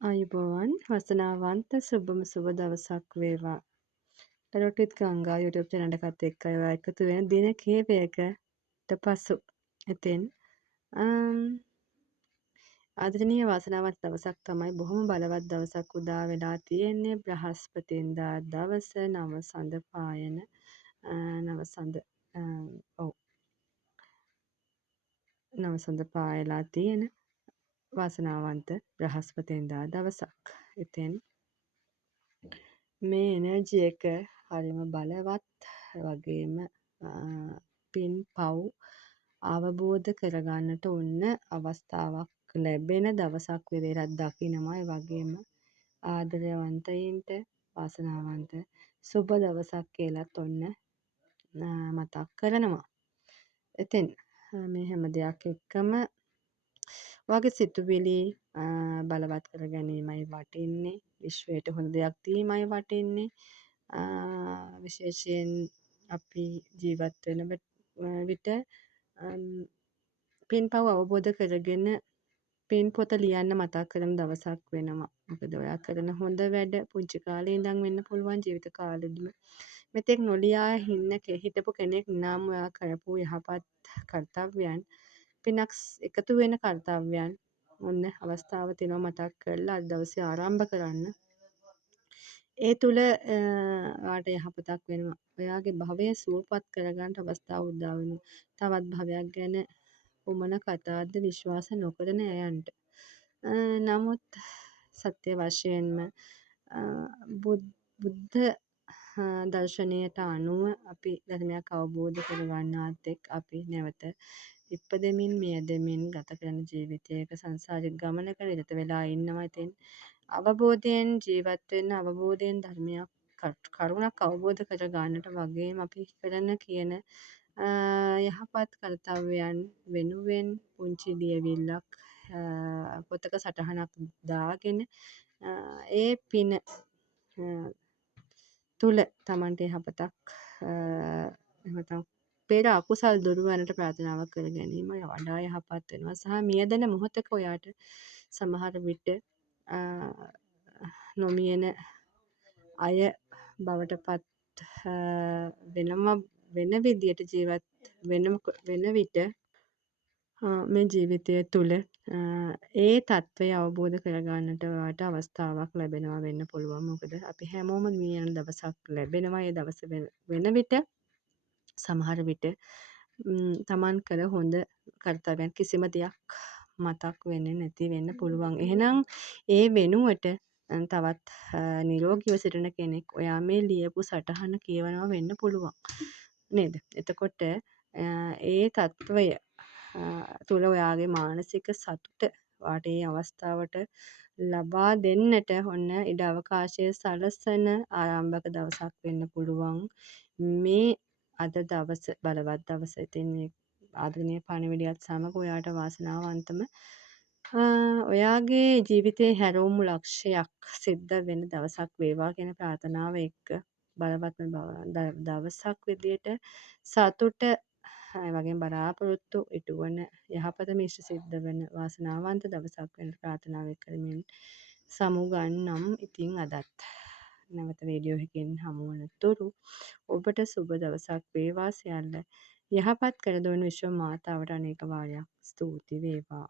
ආයුබෝවන් වසනාවන්ත සුබම සුබ දවසක් වේවා. ටරොටිත් ගංගා YouTube channel එකත් එක්ක ඔයා එකතු වෙන දින කිහිපයකට පසු. ඉතින් ආදරණීය වාසනාවන්ත දවසක් තමයි බොහොම බලවත් දවසක් උදා වෙලා තියෙන්නේ බ්‍රහස්පතින්දා දවස නවසඳ පායන නවසඳ ඔව් නවසඳ පායලා තියෙන වාසනාවන්ත බ්‍රහස්පතින්දා දවසක්. ඉතින් මේ එනර්ජි එක හරිම බලවත් වගේම පින් පව් අවබෝධ කරගන්නට ඔන්න අවස්ථාවක් ලැබෙන දවසක් විදිහට දකිනවා. ඒ වගේම ආදරවන්තයින්ට වාසනාවන්ත සුබ දවසක් කියලාත් ඔන්න මතක් කරනවා. ඉතින් මේ හැම දෙයක් එක්කම වගේ සිතුවිලි බලවත් කර ගැනීමයි වටින්නේ. විශ්වයට හොඳ දෙයක් දීමයි වටින්නේ. විශේෂයෙන් අපි ජීවත් වෙන විට පින්පව් අවබෝධ කරගෙන පින් පොත ලියන්න මතක් කරන දවසක් වෙනවා. මොකද ඔයා කරන හොඳ වැඩ පුංචි කාලේ ඉඳන් වෙන්න පුළුවන් ජීවිත කාලෙදිම මෙතෙක් නොලියා හිටපු කෙනෙක් නම් ඔයා කරපු යහපත් කර්තව්‍යයන් පිනක් එකතු වෙන කර්තව්‍යයන් ඔන්න අවස්ථාව තියෙනවා මතක් කරලා අද දවසේ ආරම්භ කරන්න. ඒ තුල ඔයාට යහපතක් වෙනවා. ඔයාගේ භවය සුවපත් කරගන්න අවස්ථාව උදා වෙනවා. තවත් භවයක් ගැන කුමන කතාවක්ද විශ්වාස නොකරන අයන්ට. නමුත් සත්‍ය වශයෙන්ම බුද්ධ දර්ශනයට අනුව අපි ධර්මයක් අවබෝධ කරගන්නාත් එක් අපි නැවත ඉපදෙමින් මියැදෙමින් ගත කරන ජීවිතයක සංසාරික ගමනක නිරත වෙලා ඉන්නවා. ඉතින් අවබෝධයෙන් ජීවත් වෙන්න අවබෝධයෙන් ධර්මයක් කරුණක් අවබෝධ කර ගන්නට වගේම අපි කරන කියන යහපත් කර්තව්‍යයන් වෙනුවෙන් පුංචි ලියවිල්ලක් පොතක සටහනක් දාගෙන ඒ පින තුල Tamante යහපතක් එහෙම පෙර අකුසල් දුරු වන්නට ප්‍රාර්ථනාවක් කර ගැනීම වඩා යහපත් වෙනවා. සහ මියදෙන මොහොතක ඔයාට සමහර විට නොමියෙන අය බවට පත් වෙන විදියට ජීවත් වෙන විට මේ ජීවිතය තුළ ඒ తත්වය අවබෝධ කරගන්නට ඔයාට අවස්ථාවක් ලැබෙනවා වෙන්න පුළුවන්. මොකද අපි හැමෝම මිය යන දවසක් ලැබෙනවා. ඒ දවස වෙන විට සමහර විට තමන් කළ හොඳ කර්තව්‍යයන් කිසිම දෙයක් මතක් වෙන්නේ නැති වෙන්න පුළුවන්. එහෙනම් ඒ වෙනුවට තවත් නිරෝගීව සිටින කෙනෙක් ඔයා මේ ලියපු සටහන කියවනවා වෙන්න පුළුවන්. නේද? එතකොට ඒ తත්වය තුල ඔයාගේ මානසික සතුට වාට ඒ අවස්ථාවට ලබා දෙන්නට ඔන්න ඉඩ අවකාශය සලසන ආරම්භක දවසක් වෙන්න පුළුවන්. මේ අද දවස බලවත් දවස. ඉතින් මේ ආදරණීය පණිවිඩයත් සමග ඔයාට වාසනාවන්තම ඔයාගේ ජීවිතයේ හැරවුම් ලක්ෂයක් සිද්ධ වෙන දවසක් වේවා කියන ප්‍රාර්ථනාව එක්ක බලවත්ම දවසක් විදියට සතුට ඒ වගේම බලාපොරොත්තු ඉටුවන යහපත මිශ්‍ර සිද්ධ වෙන වාසනාවන්ත දවසක් වෙන ප්‍රාර්ථනාව කරමින් සමුගන්නම්. ඉතින් අදත් නැවත වීඩියෝ එකකින් හමු වන තුරු ඔබට සුබ දවසක් වේවා. සියල්ල යහපත් කර දුන් විශ්ව මාතාවට අනේක වාරයක් ස්තුති වේවා.